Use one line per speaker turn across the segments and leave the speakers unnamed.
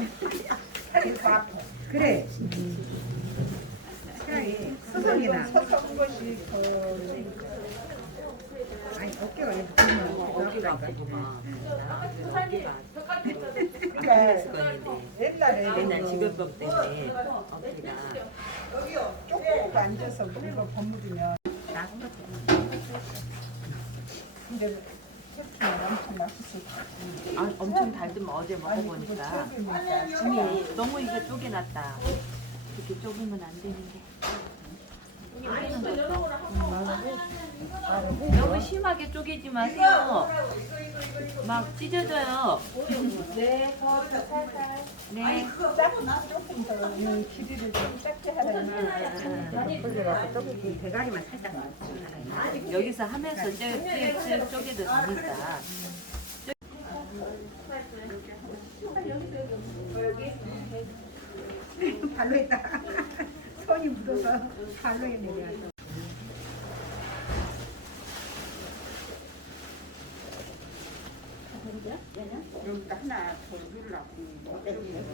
팔이 더 아파.
그래. 차라리 서성이나.
서성 것이 더.
아니 어깨가 이렇게 들면
어깨가 아프구만. 어깨가
그러니까 옛날에
맨날 직업병 때문에 어깨가.
여기요. 쭉 앉아서 물로 버무리면 근데 캡틴은 엄청 맛있을 것 같아.
아, 엄청 달더만 어제 먹어보니까 이미 너무 이게 쪼개놨다. 이렇게 쪼개면 안 되는데. 너무 심하게 쪼개지 마세요. 막 찢어져요.
네, 더 살살.
네.
조금 더 길이를 좀 작게 하려면
그래갖고 떡이 대가리만 살짝 나왔지.
여기서 하면서 쭉 쪼개도 되니까.
발로 했다. 손이 묻어서 발로 해내려.
여기다 하나 더 누르라고.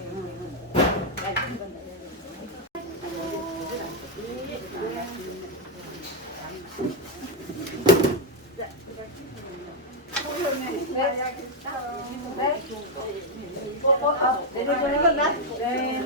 이거 나? 네.